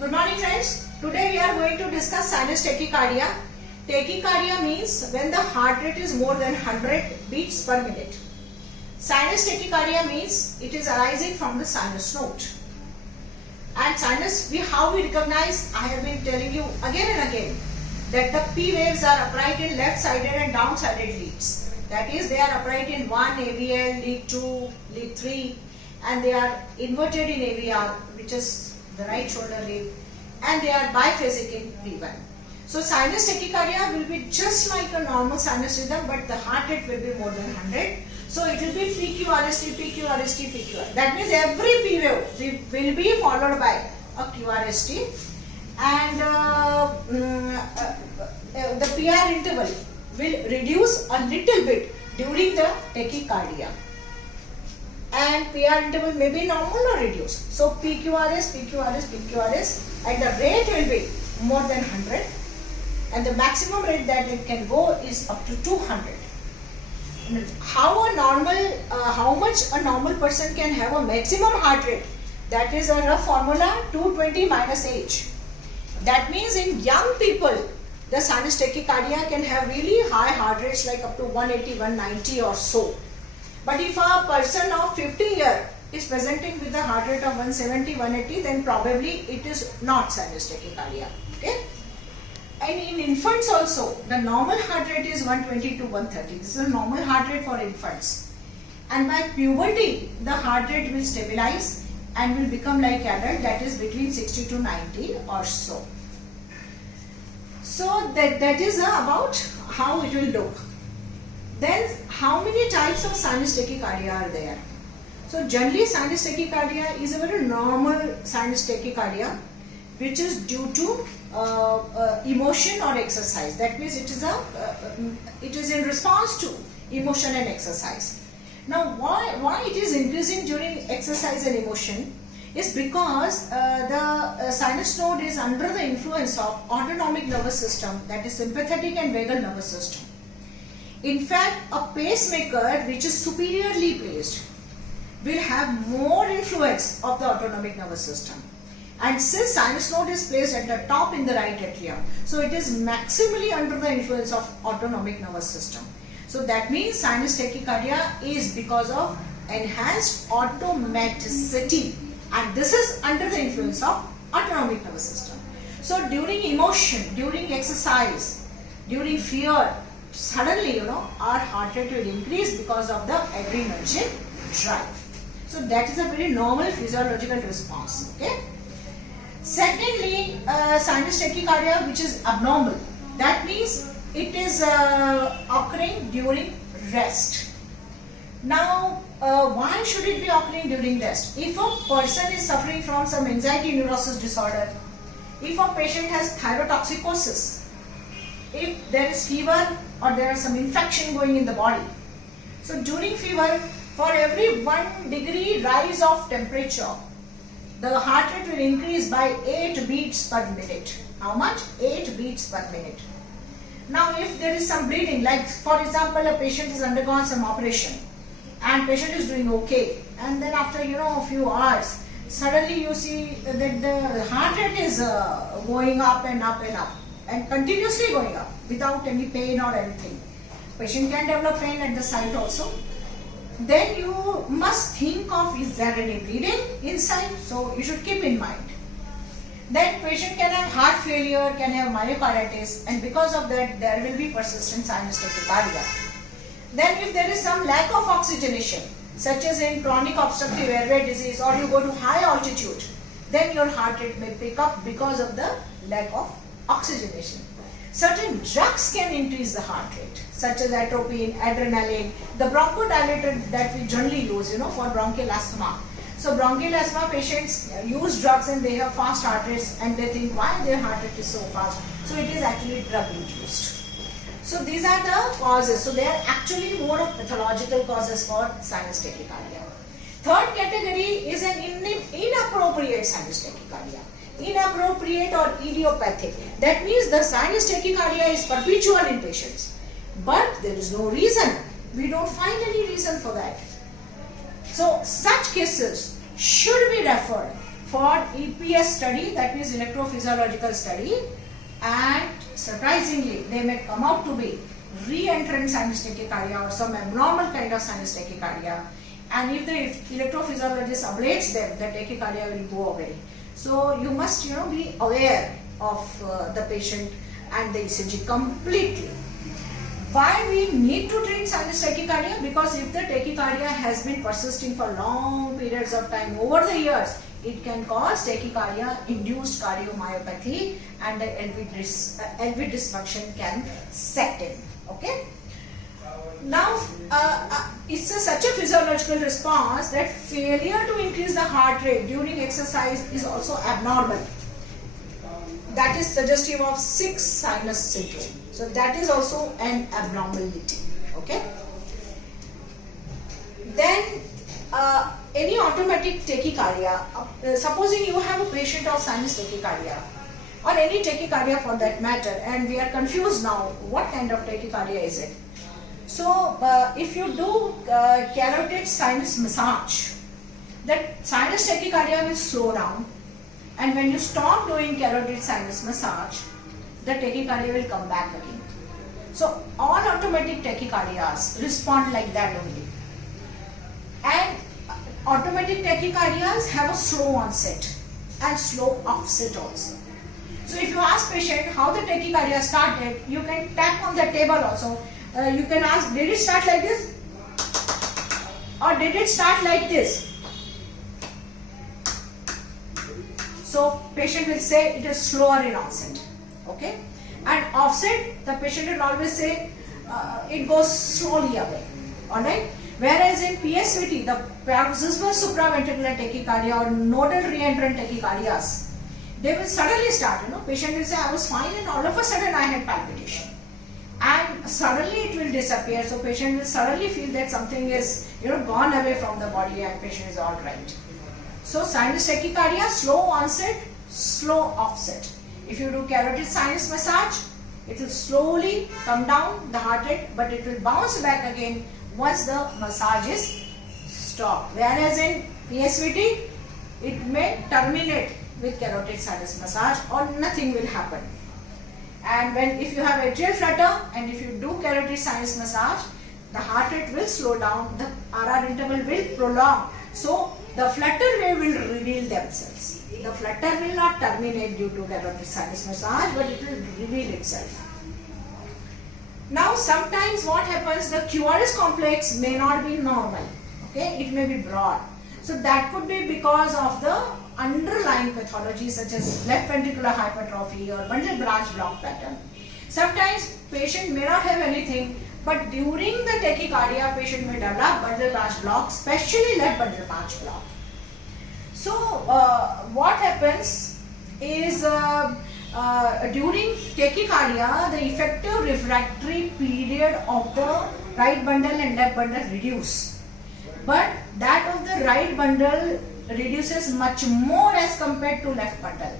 Good morning friends. Today we are going to discuss sinus tachycardia. Tachycardia means when the heart rate is more than 100 beats per minute. Sinus tachycardia means it is arising from the sinus node. And sinus, how we recognize, I have been telling you again and again that the P waves are upright in left-sided and down-sided leads. That is, they are upright in 1 AVL, lead 2, lead 3, and they are inverted in AVR, which is the right shoulder lead, and they are biphasic in V1. So sinus tachycardia will be just like a normal sinus rhythm, but the heart rate will be more than 100. So it will be PQRST, PQRST, PQR. That means every P wave will be followed by a QRST, and the PR interval will reduce a little bit during the tachycardia. And PR interval may be normal or reduced. So PQRS, PQRS, PQRS, and the rate will be more than 100, and the maximum rate that it can go is up to 200. How much a normal person can have a maximum heart rate? That is a rough formula, 220 minus age. That means in young people, the sinus tachycardia can have really high heart rates like up to 180, 190 or so. But if a person of 50 years is presenting with a heart rate of 170, 180, then probably it is not sinus tachycardia. Okay? And in infants also, the normal heart rate is 120 to 130. This is a normal heart rate for infants. And by puberty, the heart rate will stabilize and will become like adult, that is between 60 to 90 or so. So that is about how it will look. Then how many types of sinus tachycardia are there? So generally sinus tachycardia is a very normal sinus tachycardia which is due to emotion or exercise. That means it is in response to emotion and exercise. Now why it is increasing during exercise and emotion is because the sinus node is under the influence of autonomic nervous system, that is sympathetic and vagal nervous system. In fact, a pacemaker which is superiorly placed will have more influence of the autonomic nervous system. And since sinus node is placed at the top in the right atrium, so it is maximally under the influence of autonomic nervous system. So that means sinus tachycardia is because of enhanced automaticity, and this is under the influence of autonomic nervous system. So during emotion, during exercise, during fear, suddenly our heart rate will increase because of the adrenergic drive. So that is a very normal physiological response. Okay. Secondly, sinus tachycardia which is abnormal. That means it is occurring during rest. Now, why should it be occurring during rest? If a person is suffering from some anxiety neurosis disorder, if a patient has thyrotoxicosis, if there is fever or there is some infection going in the body. So during fever, for every 1 degree rise of temperature, the heart rate will increase by 8 beats per minute. How much? 8 beats per minute. Now if there is some bleeding, like for example a patient has undergone some operation and patient is doing okay, and then after a few hours, suddenly you see that the heart rate is going up and up and up, and continuously going up without any pain or anything. Patient can develop pain at the site also. Then you must think of, is there any bleeding inside? So you should keep in mind. Then patient can have heart failure, can have myocarditis, and because of that there will be persistent sinus tachycardia. Then if there is some lack of oxygenation, such as in chronic obstructive airway disease, or you go to high altitude, then your heart rate may pick up because of the lack of oxygenation. Certain drugs can increase the heart rate, such as atropine, adrenaline, the bronchodilator that we generally use, for bronchial asthma. So bronchial asthma patients use drugs and they have fast heart rates, and they think why their heart rate is so fast. So it is actually drug induced. So these are the causes. So they are actually more of pathological causes for sinus tachycardia. Third category is an inappropriate sinus tachycardia. Inappropriate or idiopathic. That means the sinus tachycardia is perpetual in patients, but there is no reason. We don't find any reason for that. So such cases should be referred for EPS study, that means electrophysiological study, and surprisingly they may come out to be re-entrant sinus tachycardia or some abnormal kind of sinus tachycardia, and if the electrophysiologist ablates them, the tachycardia will go away. So you must be aware of the patient and the ECG completely. Why we need to treat sinus tachycardia? Because if the tachycardia has been persisting for long periods of time over the years, it can cause tachycardia induced cardiomyopathy, and the LV dysfunction can set in. Okay. Now it's such a physiological response that failure to increase the heart rate during exercise is also abnormal. That is suggestive of 6 sinus syndrome. So that is also an abnormality. Okay. Then any automatic tachycardia, supposing you have a patient of sinus tachycardia or any tachycardia for that matter, and we are confused now what kind of tachycardia is it. So if you do carotid sinus massage, that sinus tachycardia will slow down, and when you stop doing carotid sinus massage, the tachycardia will come back again. So all automatic tachycardias respond like that only. And automatic tachycardias have a slow onset and slow offset also. So if you ask patient how the tachycardia started, you can tap on the table also. You can ask, did it start like this? Or did it start like this? So patient will say it is slower in onset. Okay? And offset, the patient will always say it goes slowly away. Alright? Whereas in PSVT, the paroxysmal supraventricular tachycardia or nodal reentrant tachycardias, they will suddenly start. Patient will say, I was fine, and all of a sudden I had palpitation. And suddenly it will disappear. So patient will suddenly feel that something is gone away from the body, and patient is all right. So sinus tachycardia, slow onset, slow offset. If you do carotid sinus massage, it will slowly come down the heart rate, but it will bounce back again once the massage is stopped. Whereas in PSVT, it may terminate with carotid sinus massage or nothing will happen. And if you have atrial flutter and if you do carotid sinus massage, the heart rate will slow down, the RR interval will prolong. So the flutter wave will reveal themselves. The flutter will not terminate due to carotid sinus massage, but it will reveal itself. Now sometimes what happens, the QRS complex may not be normal. Okay, it may be broad. So that could be because of the underlying pathology such as left ventricular hypertrophy or bundle branch block pattern. Sometimes patient may not have anything, but during the tachycardia patient may develop bundle branch block, especially left bundle branch block. So what happens is during tachycardia, the effective refractory period of the right bundle and left bundle reduce, but that of the right bundle reduces much more as compared to left bundle.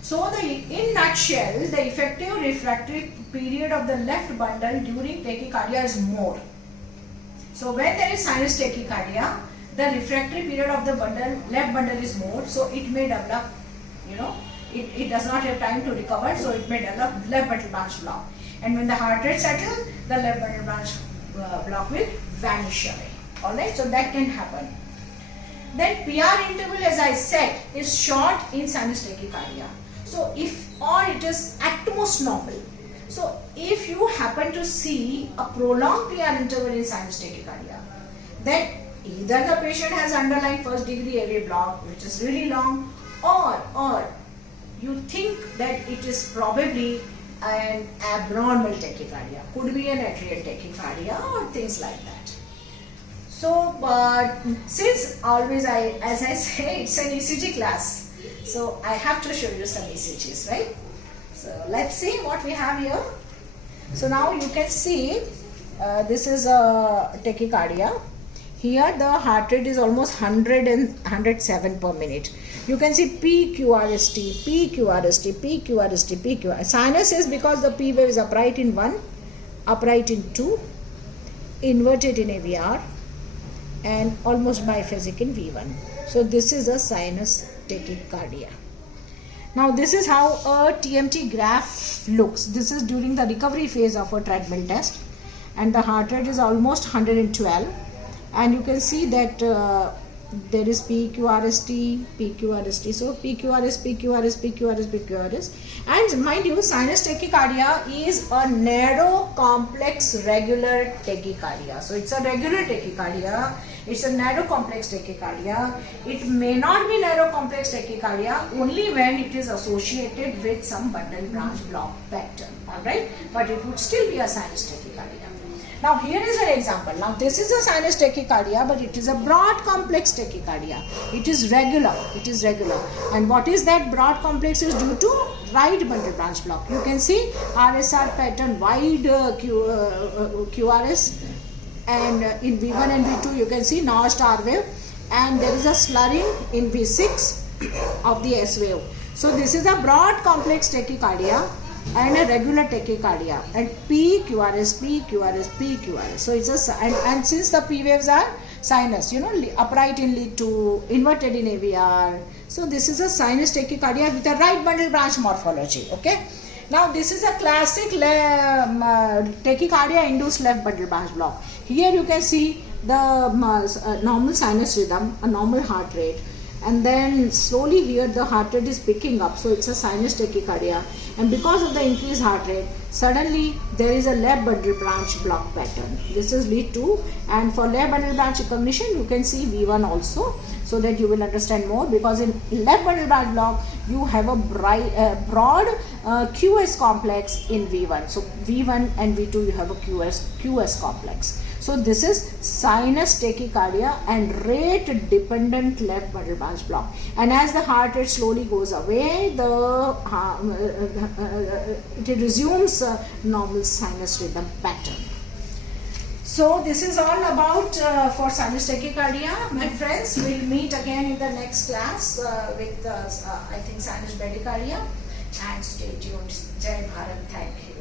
So in nutshell, the effective refractory period of the left bundle during tachycardia is more. So when there is sinus tachycardia, the refractory period of the left bundle is more, so it may develop, it does not have time to recover, so it may develop left bundle branch block. And when the heart rate settles, the left bundle branch block will vanish away. Alright, so that can happen. Then PR interval, as I said, is short in sinus tachycardia. So or it is at most normal. So if you happen to see a prolonged PR interval in sinus tachycardia, then either the patient has underlying first degree AV block, which is really long, or you think that it is probably an abnormal tachycardia, could be an atrial tachycardia or things like that. So, since always as I say, it's an ECG class, so I have to show you some ECGs, right? So let's see what we have here. So now you can see this is a tachycardia. Here the heart rate is almost 100 and 107 per minute. You can see PQRST, PQRST, PQRST, PQRST. Sinus is because the P wave is upright in 1, upright in 2, inverted in AVR, and almost biphasic in V1. So this is a sinus tachycardia. Now this is how a TMT graph looks. This is during the recovery phase of a treadmill test, and the heart rate is almost 112, and you can see that there is PQRST, PQRST. So PQRS, PQRS, PQRS, PQRS. And mind you, sinus tachycardia is a narrow, complex, regular tachycardia. So it's a regular tachycardia. It's a narrow, complex tachycardia. It may not be narrow, complex tachycardia only when it is associated with some bundle branch block pattern. Alright? But it would still be a sinus tachycardia. Now here is an example. Now this is a sinus tachycardia, but it is a broad complex tachycardia. It is regular. It is regular. And what is that broad complex is due to right bundle branch block. You can see RSR pattern, wide QRS, and in V1 and V2 you can see notched R wave, and there is a slurring in V6 of the S wave. So this is a broad complex tachycardia and a regular tachycardia, and PQRS, PQRS, PQRS. So it's a, and since the P waves are sinus, you know, upright in lead 2, inverted in AVR. So this is a sinus tachycardia with a right bundle branch morphology. Okay. Now this is a classic tachycardia induced left bundle branch block. Here you can see the normal sinus rhythm, a normal heart rate, and then slowly here the heart rate is picking up. So it's a sinus tachycardia, and because of the increased heart rate, suddenly there is a left bundle branch block pattern. This is lead 2, and for left bundle branch recognition you can see V1 also, so that you will understand more, because in left bundle branch block you have a broad QS complex in V1. So V1 and V2 you have a QS complex. So this is sinus tachycardia and rate dependent left bundle branch block. And as the heart rate slowly goes away, it resumes normal sinus rhythm pattern. So this is all about for sinus tachycardia. My friends, we'll meet again in the next class with I think sinus bradycardia. And stay tuned. Jai Bharat. Thank you.